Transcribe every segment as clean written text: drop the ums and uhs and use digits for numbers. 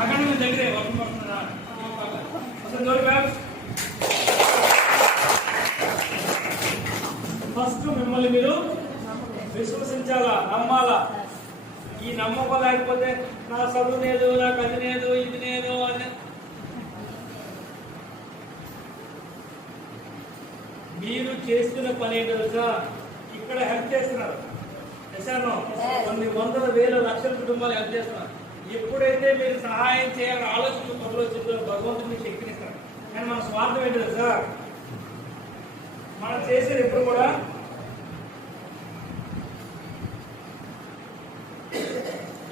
అక్కడ మీ దగ్గరే వర్షం పడుతుందా అసలు జోడి బ్యాగ్స్ ఫస్ట్ మిమ్మల్ని మీరు విశ్వసించాలా, నమ్మాలా. ఈ నమ్మకం లేకపోతే నా చదువు లేదు, నాకు అది లేదు, ఇది లేదు అని మీరు చేస్తున్న పని ఏంటో తెలుసా? ఇక్కడ హెల్ప్ చేస్తున్నారు. కొన్ని వందల వేల లక్షల కుటుంబాలు హెల్ప్ చేస్తున్నారు. ఎప్పుడైతే మీరు సహాయం చేయాలని ఆలోచన మొదలు వచ్చిందో భగవంతుని శక్తినిస్తారు. కానీ మన స్వార్థం ఏంటో తెలుసా? మనం చేసేది ఎప్పుడు కూడా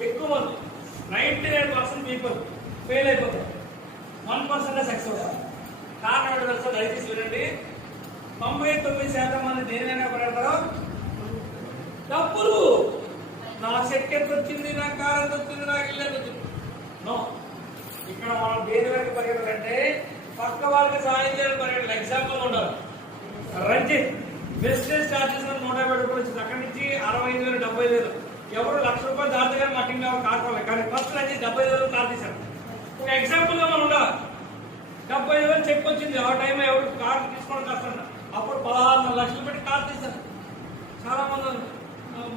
ఎక్కువ మంది 99% పీపుల్ ఫెయిల్ అయిపోతారు, 1% సక్సెస్ అవుతారు. కారణం ఏంటో తెలుసా? దయచేసి వినండి. 99% మంది దేనినైనా పడతారో డబ్బులు. నా శక్తి ఎంత వచ్చింది, నా కారు ఎంత వచ్చింది, నా ఇల్లు ఎంత వచ్చింది. నో, ఇక్కడ మనం దేని వరకు పరిగెత్తాలంటే పక్క వాళ్ళకి సహాయం చేయాలని పరిగెట్టాలి. ఎగ్జాంపుల్ ఉండాలి. రంజిత్ బిజినెస్ ఛార్జెస్ 150 రూపాయలు వచ్చింది. అక్కడి నుంచి 65,000 75,000. ఎవరు ₹1,00,000 దాటుగా మా టీంలో కాకపోవాలి. కానీ ఫస్ట్ రంజిత్ 75,000 కార్ తీశారు. ఒక ఎగ్జాంపుల్ గా మనం ఉండాలి. 75,000 చెక్ వచ్చింది. ఆ టైంలో ఎవరు కార్ తీసుకోవడం కష్టం. అప్పుడు 16 లక్షలు పెట్టి కార్ తీశారు. చాలా మంది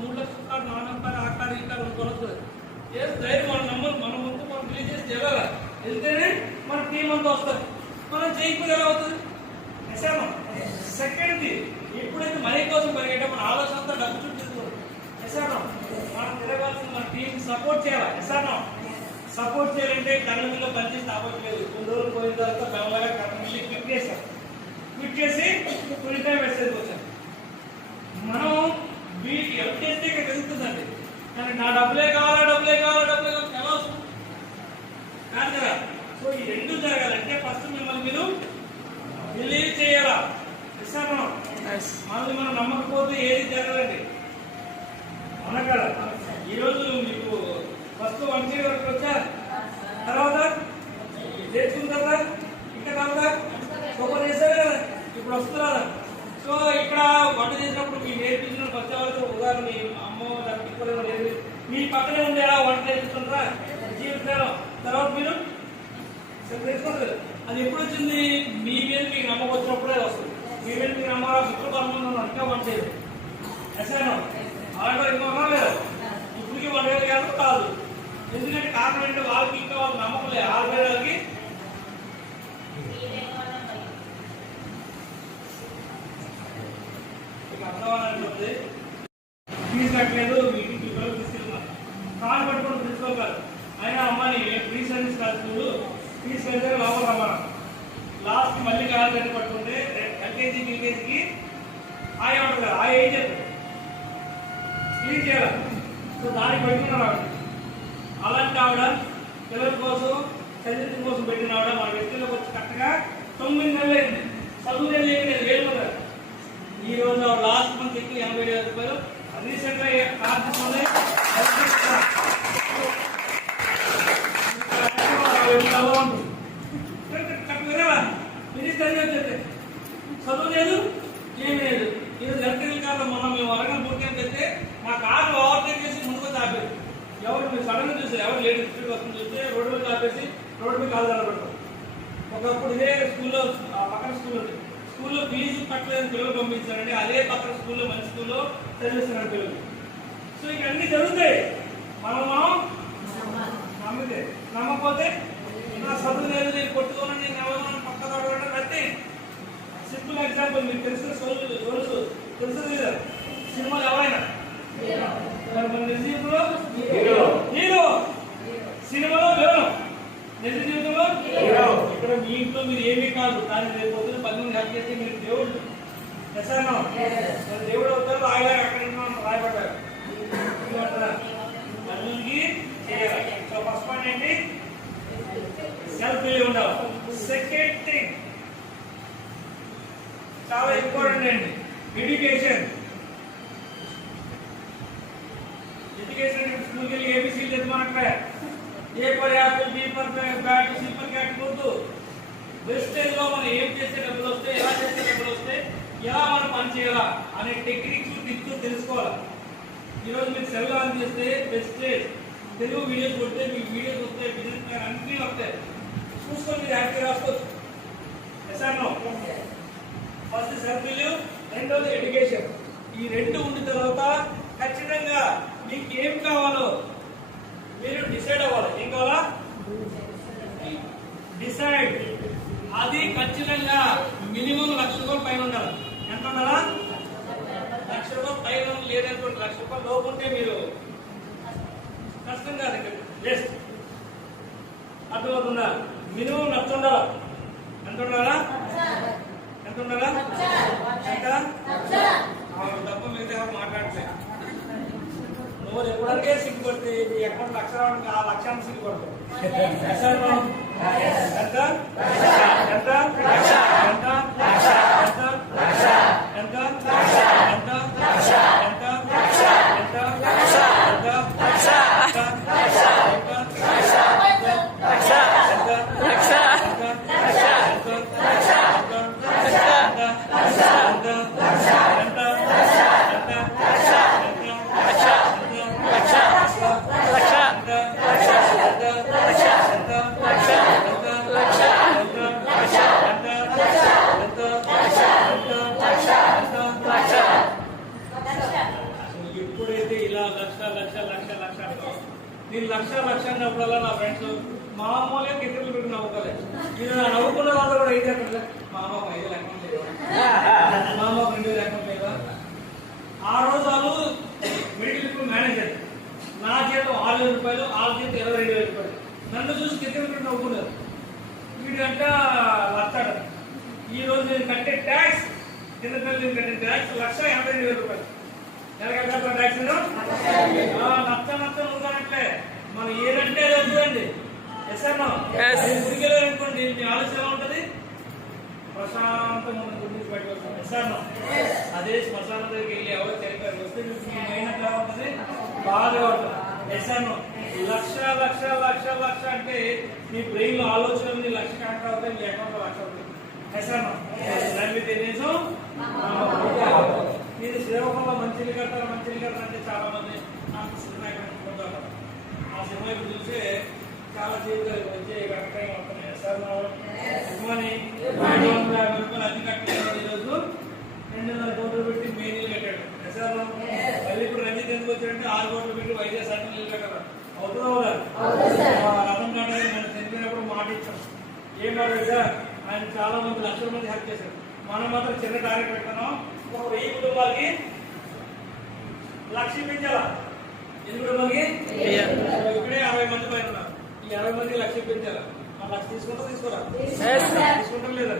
3 లక్షల కారు, 4 కారు, ఆ కారు, ఈ కారు కొనుక్కోలేదు. ధైర్యం మనం నమ్మరు. మన ముందు మనం రిలీజ్ చేసి వెళ్ళాలి. వెళ్తేనే మన టీం అంతా వస్తుంది. మనం చేయకపోతే ఎలా అవుతుంది? సెకండ్, ఎప్పుడైతే మనీ కోసం పరిగెట్టా మన ఆలోచన అంతా డబ్బు చుట్టూ తీసుకోవాలి. మనం తిరగాల్సిన మన టీం సపోర్ట్ చేయాలి. సపోర్ట్ చేయాలంటే కళ్ళ మీద పనిచేసి అవ్వట్లేదు. కొన్ని రోజులు పోయిన తర్వాత మెల్లగా కళ్ళ మీద క్లిక్ చేశారు. క్లిక్ చేసి కొన్ని మెసేజ్ వచ్చారు. మనం వీటికి హెల్ప్ చేస్తే ఇక్కడ తెలుస్తుందండి. కానీ నా డబ్బులే కావాలా, డబ్బులే కావాలా, డబ్బులే కావాలి ఎలా వస్తుంది? కాదు కదా. సో ఈ రెండు జరగాలంటే ఫస్ట్ మిమ్మల్ని మీరు బిలీవ్ చేయాలా. మనల్ని మనం నమ్మకపోతే ఏది జరగదండి. అవునా కదా? ఈరోజు మీకు ఫస్ట్ 1 వరకు వచ్చా, తర్వాత నేర్చుకున్న తర్వాత ఇంకా తర్వాత సూపర్ చేశారు కదా, ఇప్పుడు వస్తున్నారు. సో ఇక్కడ వంట చేసినప్పుడు మీ నేర్పించిన వచ్చే వాళ్ళతో ఉదాహరణ మీ అమ్మ తప్పిపోలేమో లేదు, మీ పక్కనే ఉండే వంట నేర్పిస్తుంటారా జీవితంలో. తర్వాత మీరు తెలుసుకుంటారు. అది ఎప్పుడు వచ్చింది? మీ మీద మీకు నమ్మకం వచ్చినప్పుడే వస్తుంది. మీ మీద మీకు నమ్మకం మిత్రపరమైన ఇంకా వంట చేయదు. ఎసాను అలాంటి ఇంకొక లేదు. ఇప్పటికీ వంట కాదు. ఎందుకంటే కారణం ఏంటంటే వాళ్ళకి ఇంకా వాళ్ళకి నమ్మకం లేదు. 6,000 వాళ్ళకి అర్థమవుతుంది. ఫీజు కట్టలేదు, మీటింగ్ పిల్లలు తీసుకెళ్తున్నారు. కాలు పట్టుకుని ప్రిన్సిపల్ గారు అయినా అమ్మాయి ప్రీ సర్వీస్ కాదు స్కూల్ ఫీజు కడితే లోపల రమ్మన్నా. లాస్ట్ మళ్ళీ కాలు కట్టి పట్టుకుంటే ఎల్కేజీ యూకేజీకి హాయ్ ఉంటుంది కదా, హాయ్ ఏం చెప్పారు క్లీన్ చేయాలి. సో దానికి పెట్టుకున్నారు ఆవిడ. అలాంటి ఆవిడ పిల్లల కోసం చదివించడం కోసం పెట్టిన ఆవిడ మన వ్యక్తులకు వచ్చి కరెక్ట్గా 9 నెలలు అయింది. చదువు లేదు, ఏమి లేదు, వేలు కదా. ఈ రోజు లాస్ట్ మంత్ ఎక్కువ 87,000 రూపాయలు రీసెంట్ గా కార్డు చదువు లేదు, ఏమి లేదు. ఈరోజు ఎలక్ట్రికల్ కార్డు మొన్న మేము వరంగల్ బూట్ అయితే మా కార్డు ఓవర్టేక్ చేసి ముందుకు ఆపేది. ఎవరు మీరు సడన్ గా చూసారు, ఎవరు లేడీ స్పీడ్ వస్తుంది చూస్తే రోడ్డు మీద ఆపేసి రోడ్డు మీద కాలు పెడతారు. ఒకప్పుడు ఇదే స్కూల్లో పక్కన స్కూల్ ఉంది. స్కూల్లో ఫీజు కట్టలేని పిల్లలు పంపించారండి. అదే పక్కన స్కూల్లో మంచి స్కూల్లో చదివిస్తున్నారు పిల్లలు. సో ఇక అన్ని జరుగుతాయి. మనం నమ్మితే నమ్మకపోతే నా చదువు లేదు, నేను కొట్టుకోనని నేను ఎవరు పక్క అడగడం అయితే సింపుల్ ఎగ్జాంపుల్ మీకు తెలిసిన రోజు తెలుసు లేదా? సినిమాలు ఎవరైనా నిజ జీవితంలో హీరో, సినిమాలో విలన్, నిజ జీవితంలో ఇక్కడ మీ ఇంట్లో మీరు ఏమీ కాదు. కానీ రేపు పొద్దున 10 మంది హెల్ప్ చేస్తే మీరు దేవుడు దేవుడు అవుతారు. రాయగారు అక్కడ రాయబడ్డారు. అన్నింటికి చేయాలి. సో ఫస్ట్ పాయింట్ ఏంటి? సెల్ఫ్ బిలీవ్ ఉండాలి. సెకండ్ థింగ్ చాలా ఇంపార్టెంట్ అండి, ఎడ్యుకేషన్. స్కూల్కి వెళ్ళి ఏబీసీ చదువుకోనట్లే A for apple, B for bat, C for cat పోతూ వెస్టేజ్ లో మనం ఏం చేస్తే డబ్బులు వస్తాయి, ఎలా చేస్తే డబ్బులు వస్తాయి, ఎలా మనం పని చేయాలా అనే టెక్నిక్స్ టిప్స్ తెలుసుకోవాలి. ఈరోజు మీరు సెల్ ఆన్ చేస్తే వెస్టేజ్ తెలుగు వీడియోస్ కొడితే మీకు వీడియోస్ వస్తాయి, బిజినెస్ హ్యాపీగా రాసుకోవచ్చు. Yes or no? First self believe, రెండోది ఎడ్యుకేషన్. ఈ రెండు ఉండిన తర్వాత ఖచ్చితంగా మీకు ఏం కావాలో మీరు డిసైడ్ అవ్వాలి. ఏం కావాలా? డిసైడ్. అది ఖచ్చితంగా మినిమం ₹1,00,000 పైన ఉండాలి. ఎంత ఉండాలా? ₹1,00,000 పైన లేదనుకోండి, ₹1,00,000 లోపు ఉంటే మీరు కష్టంగా జస్ట్ అర్థమవుతుందా? మినిమం ₹1,00,000 ఉండాలా. ఎంత ఉండాలా? ఎంత ఉండాలా? ఎంత? తప్ప మిగతా ఎవరు మాట్లాడలేదు. నువ్వు ఎప్పుడరికే సిగ్గుపడితే నీ అకౌంట్ ₹1,00,000 ఆ లక్ష్యాన్ని సిగ్గుపడతావు. ఎంత? ఎంత? ఎంత? ఎంత? ఎంత? ఎప్పుడైతే ఇలా లక్ష నేను లక్ష అన్నప్పుడల్లా నా ఫ్రెండ్స్ మామూలుగా కిందలు పెట్టి నవ్వుకోలేదు. ఇది నా నవ్వుకున్న వాళ్ళు కూడా అయితే మామ 5 అకౌంట్ లేదా, మామ 2 అకౌంట్ లేదా. ఆ రోజు వాళ్ళు మెడికల్ స్కూల్ మేనేజర్, నా జీతం ₹6,000, వాళ్ళ జీతం ₹22,000. నన్ను చూసి కిందలు పెట్టి నవ్వుకున్నారు. వీడంట లక్షాడు. ఈ రోజు నేను కట్టే ట్యాక్స్, కింద నేను కట్టే ట్యాక్స్ ₹1,82,000. ఎలాగంటే ట్యాక్స్ నచ్చ ఉందనట్లే. మనం ఏదంటే అది వద్దండి. ఎస్ అన్నా? అనుకోండి, మీ ఆలోచన ఎలా ఉంటుంది? ప్రశాంతంగా గురించి బయటకు వస్తాం. ఎస్ అన్నా? అదే శ్మశానం దగ్గరికి వెళ్ళి ఎవరో తెలిపారు వస్తే మీ మైండ్ ఎలా ఉంటుంది? బాగా ఉంటుంది. ఎస్ అన్నా? లక్ష అంటే మీ బ్రెయిన్ లో ఆలోచనలు లక్ష కనెక్ట్ అవుతాయి, మీ అకౌంట్ లో 1,00,000 అవుతుంది. ఎస్ అన్నా? నేను శ్రీకాకుళంలో మంచిలు కడతారు అంటే చాలా మంది నాకు సినిమా ఎక్కడ ఆ సినిమా ఇప్పుడు చూస్తే చాలా జీవితాలు వచ్చి కరెక్ట్ టైం అవుతున్నాయి. సినిమాని ₹550 అతి కట్టాడు. ఈరోజు ₹200 పెట్టి మెయిన్ ఇల్లు కట్టాడు. సార్ మళ్ళీ ఇప్పుడు రంజిత్ ఎందుకు వచ్చాడంటే ₹6 పెట్టి వైద్య సర్కిల్ ఇల్లు కట్టారు. అవుతుందా? రథం కట్టాలి. మనం చనిపోయినప్పుడు మాట ఇచ్చాం. ఏం మాట సార్? ఆయన చాలా మంది లక్షల మంది హెల్ప్ చేశారు. మనం మాత్రం చిన్న టార్గెట్ పెట్టాం. 1000 కుటుంబాలకి 1,00,000 పెంచాలా? ఎన్ని కుటుంబాలకి? ఇక్కడే 60 మంది పైన ఉన్నారు. ఈ 60 మందికి 1,00,000 పెంచాలా? 1,00,000 తీసుకుంటా తీసుకోరా? తీసుకుంటాం లేదా?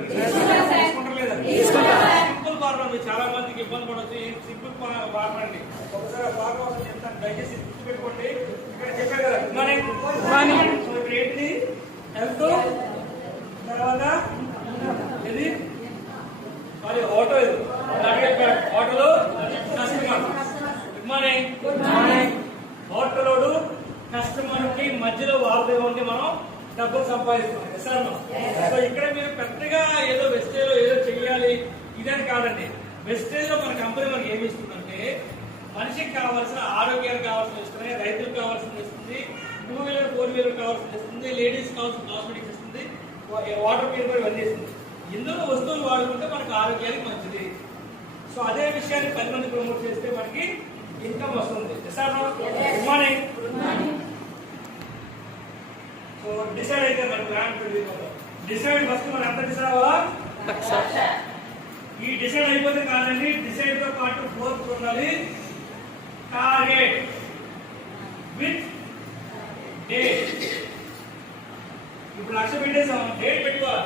Simple formula. చాలా మందికి ఇబ్బంది పడవచ్చు. సింపుల్ ఫార్ములా అండి. ఒకసారి ఫార్ములా చెప్తాను, దయచేసి గుర్తు పెట్టుకోండి. ఇక్కడ చెప్పారు కదా మార్నింగ్. సో ఇప్పుడు ఏంటిది? హెల్త్, తర్వాత ఇది మరి ఆటో. ఇది ఆటోలో కస్టమర్. Good morning. ఆటోలోడు కస్టమర్ కి మధ్యలో వాళ్ళే ఉండి మనం డబ్బులు సంపాదిస్తున్నాం. సో ఇక్కడ మీరు పెద్దగా ఏదో వెస్టేజ్ లో ఏదో చెయ్యాలి ఇదని కాదండి. వెస్టేజ్ లో మన కంపెనీ మనకి ఏమి ఇస్తుందంటే మనిషికి కావాల్సిన ఆరోగ్యానికి కావాల్సిన ఇస్తుంది, రైతులకు కావాల్సింది ఇస్తుంది, 2 వీలర్ 4 వీలర్ కావాల్సింది ఇస్తుంది, లేడీస్ కావాల్సిన కాస్మెటిక్స్ ఇస్తుంది, వాటర్ ప్యూరిఫై ఇవన్నీ ఇస్తుంది. ఇందులో వస్తువులు వాడుకుంటే మనకు ఆరోగ్యానికి మంచిది. సో అదే విషయాన్ని 10 మంది ప్రమోట్ చేస్తే మనకి ఇన్కమ్ వస్తుంది. Good morning. సో డిసైడ్ అయితే మన ప్లాన్ డిసైడ్ ఫస్ట్ మనం ఎంత డిసైడ్ అవ్వాలా? ఈ డిసైడ్ అయిపోతే కాదండి, డిసైడ్ తో పాటు 4th ఉండాలి. Target with date. ఇప్పుడు 1,00,000 పెట్టేసాం, డేట్ పెట్టుకోవాలి.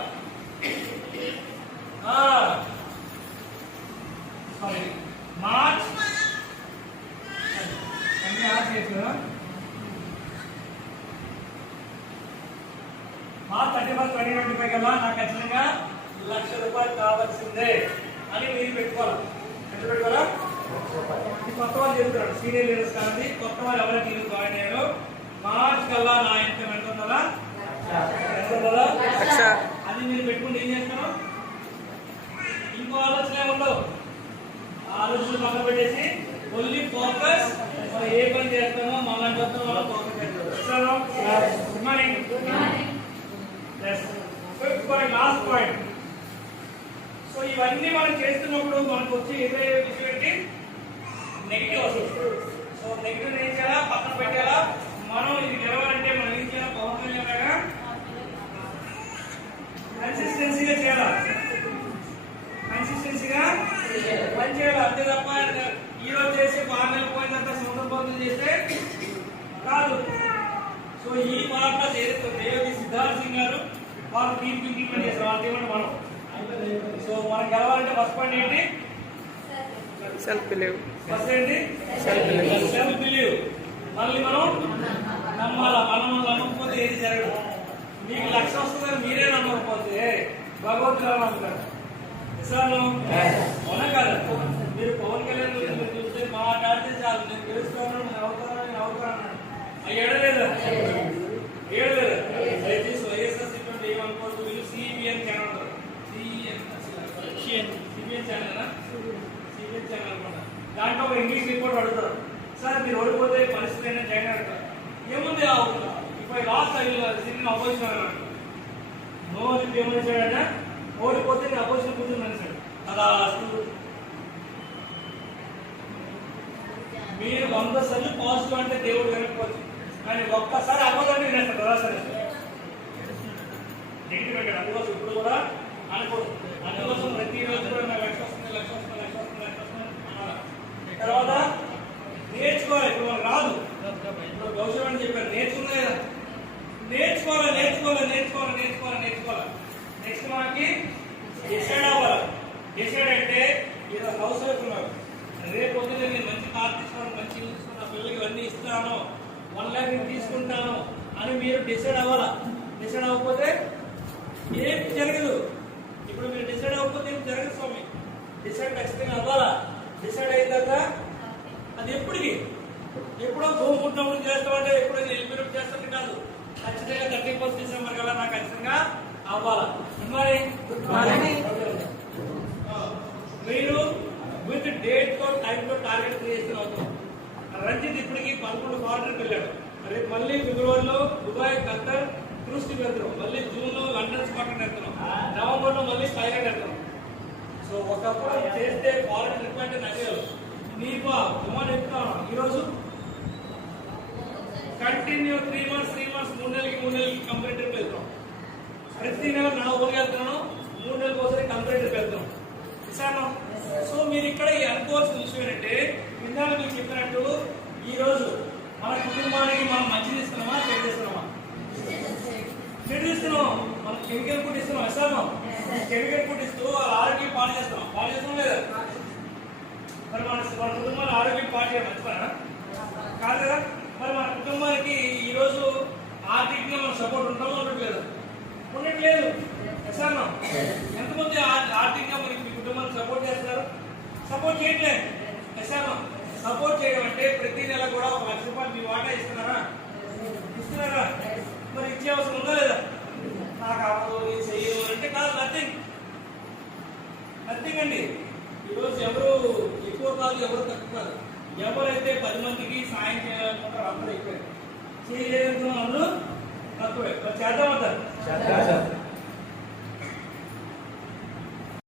మార్చ్ మార్చ్ 31, 2025 కల్లా నాకు ఖచ్చితంగా ₹1,00,000 కావాల్సిందే అని మీరు పెట్టుకోవాలి. ఎంత పెట్టుకోవాలా? కొత్త వాళ్ళు చెప్తున్నాడు, సీనియర్ లీడర్స్ కానీ కొత్త వాళ్ళు ఎవరైతే మీరు జాయిన్ అయ్యారో మార్చ్ కల్లా నా ఇన్కమ్ ఎంత ఉండాలా? అది మీరు పెట్టుకుంటే ఏం చేస్తాను? ఇంకో ఆలోచన ఉండవు. ఆలోచన పక్కన పెట్టేసి ఓన్లీ ఫోకస్ ఏ పని చేస్తామో మళ్ళీ ఫోకస్ చేస్తాం. Good morning. Last point. So ఇవన్నీ మనం చేస్తున్నప్పుడు మనకు వచ్చి ఏదైతే విషయం ఏంటి, నెగిటివ్ వస్తుంది. సో నెగిటివ్ ఏం చేయాలా, పక్కన పెట్టాలా. మనం ఇది గెలవాలంటే మనం ఏం చేయాలి, పవన్ కళ్యాణ్ లాగా కన్సిస్టెన్సీగా చేయాలా, కన్సిస్టెన్సీగా పని చేయాలి. అంతే తప్ప ఈ రోజు చేసి 6 నెలలు పోయినంత సంవత్సరం చేస్తే కాదు. సో ఈ మాట ఏదైతే సిద్ధార్థ్ సింగ్ గారు వాళ్ళు టీమ్ ఇంప్లిమెంట్ చేస్తారు, వాళ్ళ టీం మనం. సో మనం గెలవాలంటే ఫస్ట్ పాయింట్ ఏంటి, సెల్ఫ్ బిలీవ్. ఫస్ట్ ఏంటి, సెల్ఫ్ బిలీవ్. మళ్ళీ మనం నమ్మాలా. మనం నమ్మకపోతే ఏది జరగదు. మీకు లక్ష్యం వస్తుందని మీరే నమ్మకపోతే భగవంతుడు నమ్ముతారు. నిజాను అవునా కాదు. మీరు పవన్ కళ్యాణ్ మీరు చూస్తే మాట్లాడితే చాలు, నేను గెలుస్తాను, నేను అవుతాను, నేను అవుతాను అన్నాడు. అవి ఏడలేదా, ఏడలేదా. దయచేసి వైఎస్ఆర్సీపీ ఏమనుకోవచ్చు, వీళ్ళు సిబిఎన్ ఛానల్ ఉంటారు, సిబిఎన్ ఛానల్ సిబిఎన్ ఛానల్ అనుకుంటా. దాంట్లో ఒక ఇంగ్లీష్ రిపోర్ట్ అడుగుతారు, సార్ మీరు ఓడిపోతే పరిస్థితి అయినా జగన్ అడుగుతారు. ఏముంది ఇప్పుడు లాస్ట్ సిటీని అపోజిషన్ అన్నాడు. నో అని ఏమని చేశాడంటే, ఓడిపోతే నేను అపోజిషన్ కూర్చుని సార్. అలా మీరు 100 సార్లు పాజిటివ్ అంటే దేవుడు వినకపోవచ్చు, కానీ ఒక్కసారి అపోజిట్ వినేస్తారు కదా సరే. నెగిటివ్ పెట్టాడు. అందుకోసం ఇప్పుడు కూడా అనుకోడు. అందుకోసం ప్రతిరోజు కూడా నాకు లక్ష్యం వస్తుంది, లక్ష్యం వస్తుంది, లక్ష్యం వస్తుంది, లక్ష్యం వస్తుంది. తర్వాత నేర్చుకోవాలి. ఇప్పుడు మనకు రాదు. ఇప్పుడు గౌరవం అని చెప్పారు, నేర్చుకున్నా కదా, నేర్చుకోవాలి, నేర్చుకోవాలి, నేర్చుకోవాలి, నేర్చుకోవాలి, నేర్చుకోవాలి. నెక్స్ట్ మనకి డిసైడ్ అవ్వాలి. డిసైడ్ అంటే ఇలా హౌస్ వైఫ్ ఉన్నారు, రేపు పొద్దున నేను మంచి కార్ తీసుకోను, మంచి ఇల్లు తీసుకుని నా పిల్లలకి ఇవన్నీ ఇస్తాను, 1 lakh నేను తీసుకుంటాను అని మీరు డిసైడ్ అవ్వాలా. డిసైడ్ అవ్వకపోతే ఏం జరగదు. ఇప్పుడు మీరు డిసైడ్ అవ్వకపోతే ఏం జరగదు స్వామి. డిసైడ్ ఖచ్చితంగా అవ్వాలా. డిసైడ్ అయినాక అది ఎప్పటికి, ఎప్పుడో భూముట్టినప్పుడు చేస్తామంటే ఎప్పుడైనా వెళ్ళిపోయినప్పుడు చేస్తామంటే కాదు. ఖచ్చితంగా 31st డిసెంబర్ కల్లా నాకు ఖచ్చితంగా అవ్వాలా. మరి మీరు విత్ డేట్ తో టైం తో టార్గెట్ క్రియేషన్ అవుతాం. రంజిత్ ఇప్పటికి 11 క్వార్టర్కి వెళ్ళాడు. రేపు మళ్ళీ ఫిబ్రవరిలో దుబాయ్, ఖత్తర్ క్రూజ్ కి వెళ్తున్నాం. మళ్ళీ జూన్ లో లండన్ స్కాట్లాండ్ వెళ్తున్నాం. నవంబర్ లో మళ్ళీ థాయిలాండ్ వెళ్తున్నాం. సో ఒకప్పుడు చేస్తే ఫారెన్ రిక్వైర్మెంట్ నగలు నీకు విమానం ఎక్కుతాను. ఈరోజు కంటిన్యూ 3 months 3 నెలలకి కంప్లీట్ ట్రిప్ వెళ్తాం. ప్రతి నెల నా ఊరికి వెళ్తున్నాను, 3 నెలలకు ఒకసారి కంప్లీట్ ట్రిప్ వెళ్తాం. ఇసాను. సో మీరు ఇక్కడ అనుకోవాల్సిన విషయం ఏంటంటే, ఇందాక మీకు చెప్పినట్టు ఈ రోజు మన కుటుంబానికి మనం మంచిది ఇస్తున్నామా, చెడు ఇస్తున్నామా? చెడు ఇస్తున్నాం. మనం కెమికల్ ఫుడ్ ఇస్తున్నాం. ఇస్తాను. కెమికల్ ఫుడ్ ఇస్తూ ఆరోగ్యం పాడు చేస్తున్నాం. పాడు చేస్తున్నాం లేదా? మరి మన కుటుంబాన్ని ఆరోగ్యం పాడు చేయడం మంచిదా? కాదు కదా. మరి మన కుటుంబానికి ఈరోజు ఆర్థికంగా మన సపోర్ట్ ఉంటామో ఉండట్లేదు? ఉండట్లేదు. ఎసాను. ఎంతమంది ఆర్థికంగా మనకి మీ కుటుంబానికి సపోర్ట్ చేస్తున్నారు? సపోర్ట్ చేయట్లేదు. ఎసాను. సపోర్ట్ చేయడం అంటే ప్రతి నెల కూడా 1 లక్ష రూపాయలు మీ వాటా ఇస్తున్నారా? ఇస్తున్నారా? మరి ఇచ్చే అవసరం ఉందా లేదా? నాకు అవ్వదు, నేను చెయ్యను అంటే కాదు. నథింగ్ అండి. ఈరోజు ఎవరు ఎక్కువ కాదు, ఎవరు తక్కువ కాదు. ఎవరైతే 10 మందికి సాయం చేయాలనుకుంటారో అందరూ ఎక్కువ, చేయలేదనుకున్న అందరూ తక్కువే. చేద్దామంటారు.